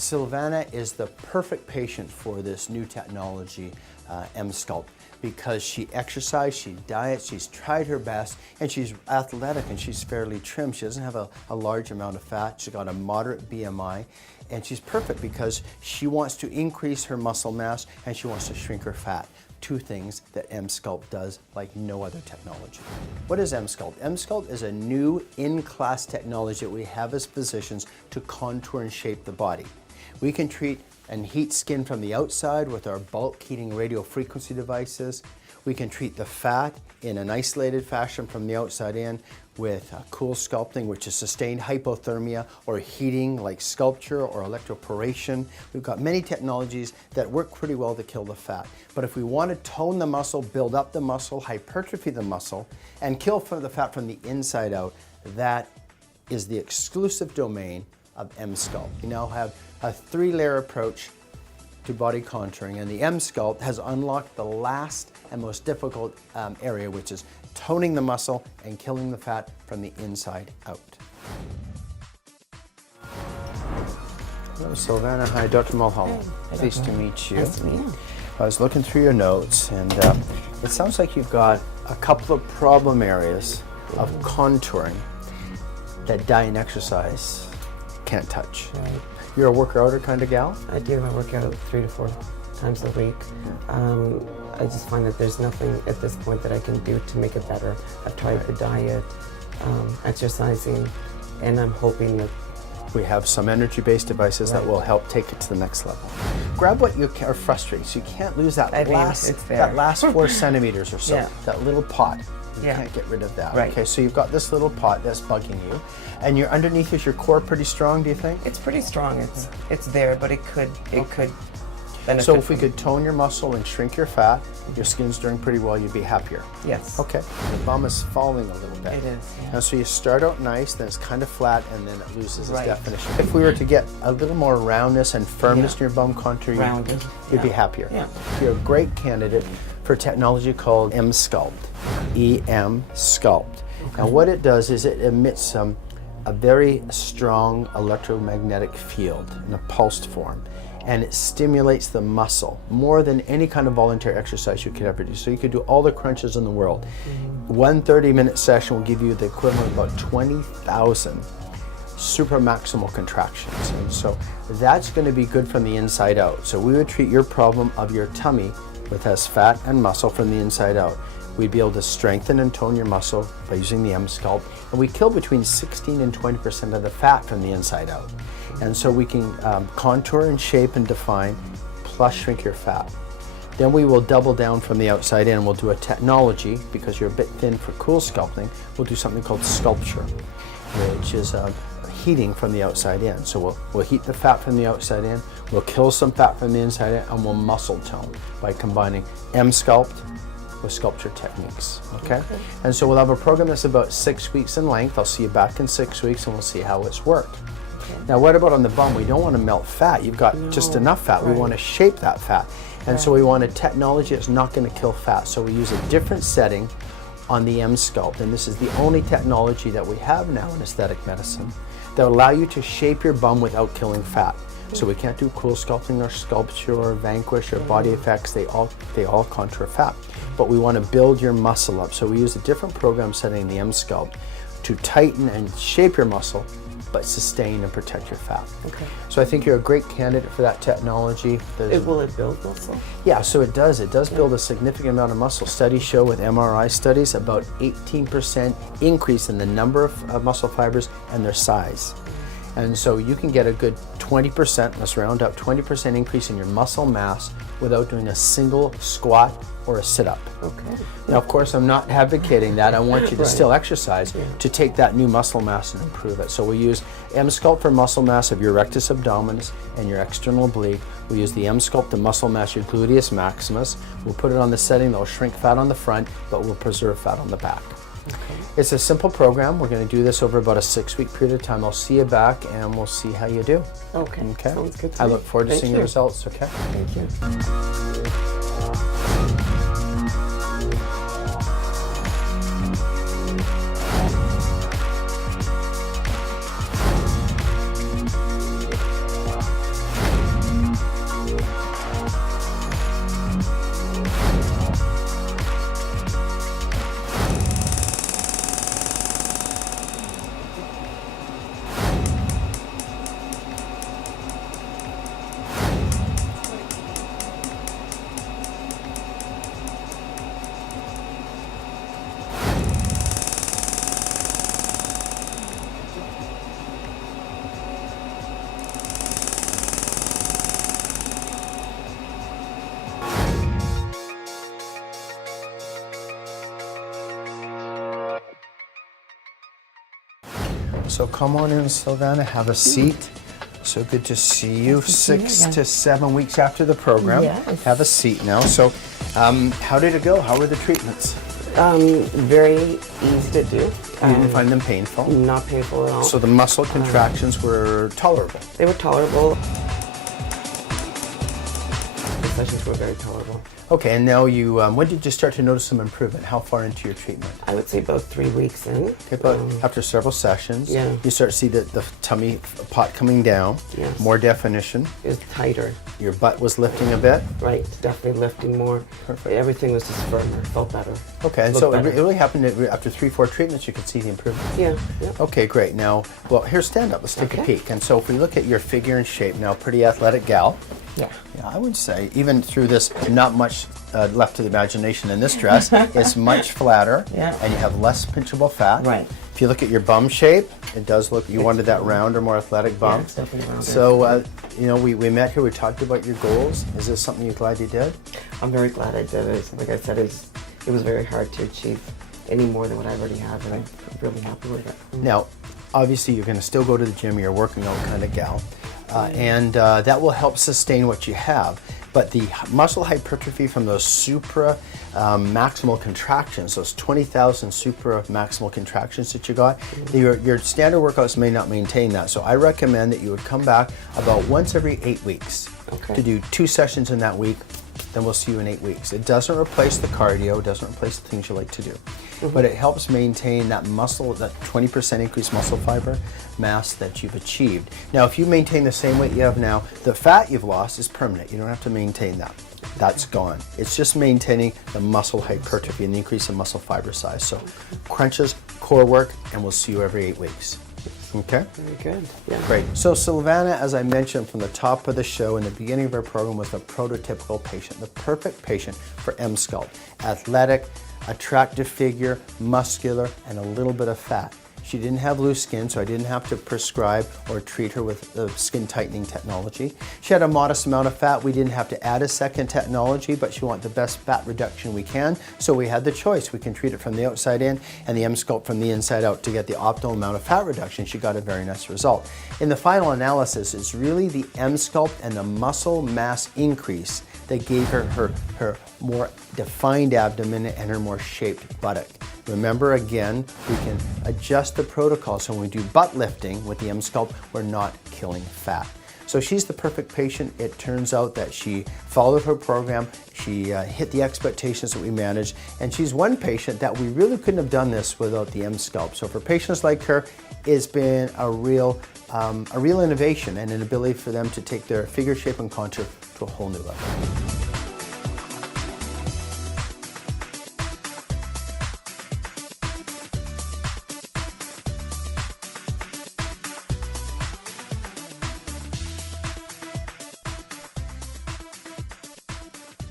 Silvana is the perfect patient for this new technology, EMSCULPT, because she exercises, she diets, she's tried her best, and she's athletic and she's fairly trim. She doesn't have a large amount of fat. She's got a moderate BMI, and she's perfect because she wants to increase her muscle mass and she wants to shrink her fat. Two things that EMSCULPT does like no other technology. What is EMSCULPT? EMSCULPT is a new in-class technology that we have as physicians to contour and shape the body. We can treat and heat skin from the outside with our bulk heating radio frequency devices. We can treat the fat in an isolated fashion from the outside in with cool sculpting, which is sustained hypothermia, or heating like sculpture or electroporation. We've got many technologies that work pretty well to kill the fat. But if we want to tone the muscle, build up the muscle, hypertrophy the muscle, and kill the fat from the inside out, that is the exclusive domain of EMSCULPT. We now have a 3-layer approach to body contouring, and the EMSCULPT has unlocked the last and most difficult area, which is toning the muscle and killing the fat from the inside out. Hello, Silvana. Hi, Dr. Mulholland. Hi, Pleased to meet you. Nice to meet you. I was looking through your notes, and it sounds like you've got a couple of problem areas of contouring that diet and exercise can't touch. Right. You're a worker-outer kind of gal? I do. I work out 3 to 4 times a week. I just find that there's nothing at this point that I can do to make it better. I've tried the diet, exercising, and I'm hoping that We have some energy-based devices that will help take it to the next level. Grab what you are frustrated, so you can't lose that last 4 centimeters or so, Yeah. that little pot. You Yeah. can't get rid of that. Right. Okay, so you've got this little pot that's bugging you, and you're underneath, is your core pretty strong, do you think? it's pretty strong. It's there, but it could benefit. So if we from- could tone your muscle and shrink your fat, your skin's doing pretty well, you'd be happier. Yes. Okay, the bum is falling a little bit. It is, yeah. And so you start out nice, then it's kind of flat, and then it loses its Right. definition. If we were to get a little more roundness and firmness in your bum contour, Rounded, you'd be yeah. happier. Yeah. You're a great candidate for technology called EMSCULPT. EMSCULPT. Now what it does is it emits a very strong electromagnetic field in a pulsed form, and it stimulates the muscle more than any kind of voluntary exercise you could ever do. So you could do all the crunches in the world. One 30-minute session will give you the equivalent of about 20,000 super maximal contractions. And so that's going to be good from the inside out. So we would treat your problem of your tummy, which has fat and muscle, from the inside out. We'd be able to strengthen and tone your muscle by using the EMSCULPT, and we kill between 16 and 20% of the fat from the inside out. And so we can contour and shape and define, plus shrink your fat. Then we will double down from the outside in. We'll do a technology, because you're a bit thin for cool sculpting, we'll do something called sculpture, which is heating from the outside in. So we'll heat the fat from the outside in, we'll kill some fat from the inside in, and we'll muscle tone by combining EMSCULPT with sculpture techniques, okay? And so we'll have a program that's about 6 weeks in length. I'll see you back in 6 weeks and we'll see how it's worked. Now what about on the bum? We don't want to melt fat. You've got just enough fat. We want to shape that fat. And so we want a technology that's not going to kill fat. So we use a different setting on the EMSCULPT, and this is the only technology that we have now in aesthetic medicine that will allow you to shape your bum without killing fat. So we can't do cool sculpting or sculpture or vanquish or body effects. They all contour fat. But we want to build your muscle up. So we use a different program setting in the EMSCULPT to tighten and shape your muscle, but sustain and protect your fat. Okay. So I think you're a great candidate for that technology. Will it build muscle? Yeah, so it does. It does build a significant amount of muscle. Studies show with MRI studies about 18% increase in the number of muscle fibers and their size. And so you can get a good 20%, let's round up, 20% increase in your muscle mass without doing a single squat or a sit-up. Okay. Now, of course, I'm not advocating that. I want you to still exercise to take that new muscle mass and improve it. So we use EMSCULPT for muscle mass of your rectus abdominis and your external oblique. We use the EMSCULPT to muscle mass your gluteus maximus. We'll put it on the setting that will shrink fat on the front, but will preserve fat on the back. Okay. It's a simple program. We're going to do this over about a 6-week period of time. I'll see you back and we'll see how you do. Okay. Okay. Sounds good to I me. look forward to Thank seeing you. the results. Okay. Thank you. So come on in, Sylvana, have a seat. So good to see you. Nice to see you 6 again. to 7 weeks after the program. Yes. Have a seat now. So how did it go? How were the treatments? Very easy to do. You didn't find them painful? Not painful at all. So the muscle contractions were tolerable? They were tolerable. The sessions were very tolerable. Okay, and now you, when did you start to notice some improvement? How far into your treatment? I would say about 3 weeks in. Okay, but after several sessions, Yeah. you start to see the tummy pot coming down, Yes. more definition. It was tighter. Your butt was lifting a bit. Right, definitely lifting more. Perfect. Everything was just firmer, felt better. Okay, and Looked so it better. really happened after 3-4 treatments, you could see the improvement. Yeah, yeah. Okay, great. Now, well, here, stand up. Let's take a Okay. peek. And so if we look at your figure and shape, now, pretty athletic gal. Yeah. Yeah, I would say, even through this, not much left to the imagination in this dress. It's much flatter, Yeah. and you have less pinchable fat. Right. If you look at your bum shape, it does look, you wanted that rounder, more athletic bum. it's definitely rounded. So, you know, we met here, we talked about your goals. Is this something you're glad you did? I'm very glad I did it. Like I said, it was very hard to achieve any more than what I already have, and I'm really happy with it. Now, obviously, you're going to still go to the gym. You're a working out kind of gal, and that will help sustain what you have. But the muscle hypertrophy from those supra maximal contractions, those 20,000 supra maximal contractions that you got, your standard workouts may not maintain that. So I recommend that you would come back about once every 8 weeks to do 2 sessions in that week. Then we'll see you in 8 weeks. It doesn't replace the cardio, it doesn't replace the things you like to do, but it helps maintain that muscle, that 20% increased muscle fiber mass that you've achieved. Now, if you maintain the same weight you have now, the fat you've lost is permanent. You don't have to maintain that. That's gone. It's just maintaining the muscle hypertrophy and the increase in muscle fiber size. So crunches, core work, and we'll see you every 8 weeks. Okay? Very good. Yeah. Great. So Sylvana, as I mentioned from the top of the show in the beginning of our program, was the prototypical patient, the perfect patient for EMSCULPT. Athletic, attractive figure, muscular, and a little bit of fat. She didn't have loose skin, so I didn't have to prescribe or treat her with the skin tightening technology. She had a modest amount of fat. We didn't have to add a second technology, but she wanted the best fat reduction we can, so we had the choice. We can treat it from the outside in and the EMSCULPT from the inside out to get the optimal amount of fat reduction. She got a very nice result. In the final analysis, it's really the EMSCULPT and the muscle mass increase that gave her her more defined abdomen and her more shaped buttock. Remember, again, we can adjust the protocol, so when we do butt lifting with the EMSCULPT, we're not killing fat. So she's the perfect patient. It turns out that she followed her program, she hit the expectations that we managed, and she's one patient that we really couldn't have done this without the EMSCULPT. So for patients like her, it's been a real innovation and an ability for them to take their figure, shape, and contour to a whole new level.